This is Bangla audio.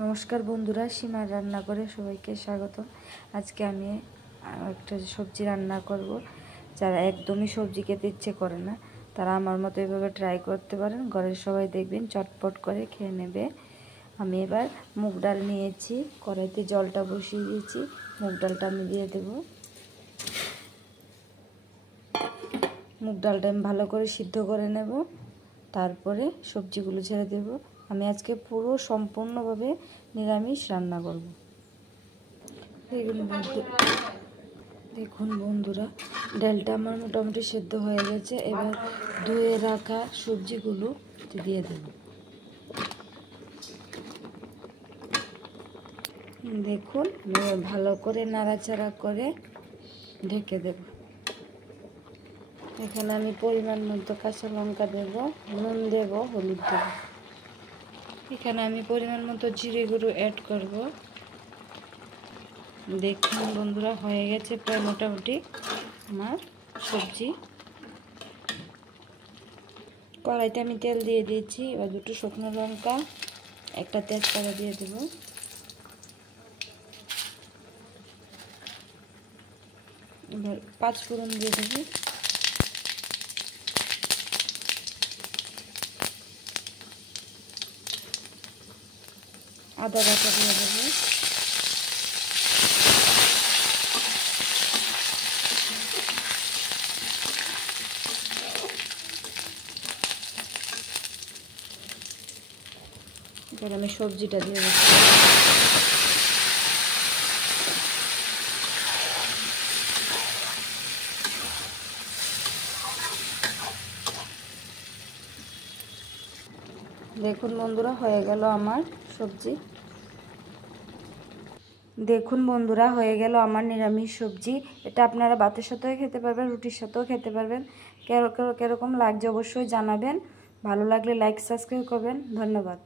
নমস্কার বন্ধুরা, সীমার রান্নাঘরে সবাইকে স্বাগতম। আজকে আমি একটা সবজি রান্না করব। যারা একদমই সবজি খেতে ইচ্ছে করে না তারা আমার মতো এভাবে ট্রাই করতে পারেন। ঘরের সবাই দেখবেন চটপট করে খেয়ে নেবে। আমি এবার মুগ ডাল নিয়েছি, কড়াইতে জলটা বসিয়ে দিয়েছি। মুগ ডালটা আমি দিয়ে দেব। মুগ ডালটা আমি ভালো করে সিদ্ধ করে নেব, তারপরে সবজিগুলো ছেড়ে দেব। আমি আজকে পুরো সম্পূর্ণভাবে নিরামিষ রান্না করব। দেখুন বন্ধুরা, ডালটা আমার মোটামুটি সেদ্ধ হয়ে গেছে। এবার ধুয়ে রাখা সবজিগুলো দিয়ে দেব। দেখুন, ভালো করে নাড়াচাড়া করে ঢেকে দেব। এখানে আমি পরিমাণ মতো কাঁচা লঙ্কা দেব, নুন দেব, হলুদ দেব। এখানে আমি পরিমাণ মতো জিরে গুঁড়ো অ্যাড করব। দেখুন বন্ধুরা, হয়ে গেছে প্রায় মোটামুটি আমার সবজি। কড়াইতে আমি তেল দিয়ে দিয়েছি। এবার দুটো শুকনো লঙ্কা, একটা তেজপাতা দিয়ে দেব। এবার 5 ফোড়ন দিয়ে দেব। আদা বাটা দিয়ে দেব। এবার আমি সবজিটা দিয়ে দেব। দেখুন বন্ধুরা, হয়ে গেল আমার সবজি। দেখুন বন্ধুরা, হয়ে গেল আমার নিরামিষ সবজি। এটা আপনারা ভাতের সাথেও খেতে পারবেন, রুটির সাথেও খেতে পারবেন। কেরকম লাগছে অবশ্যই জানাবেন। ভালো লাগলে লাইক সাবস্ক্রাইব করবেন। ধন্যবাদ।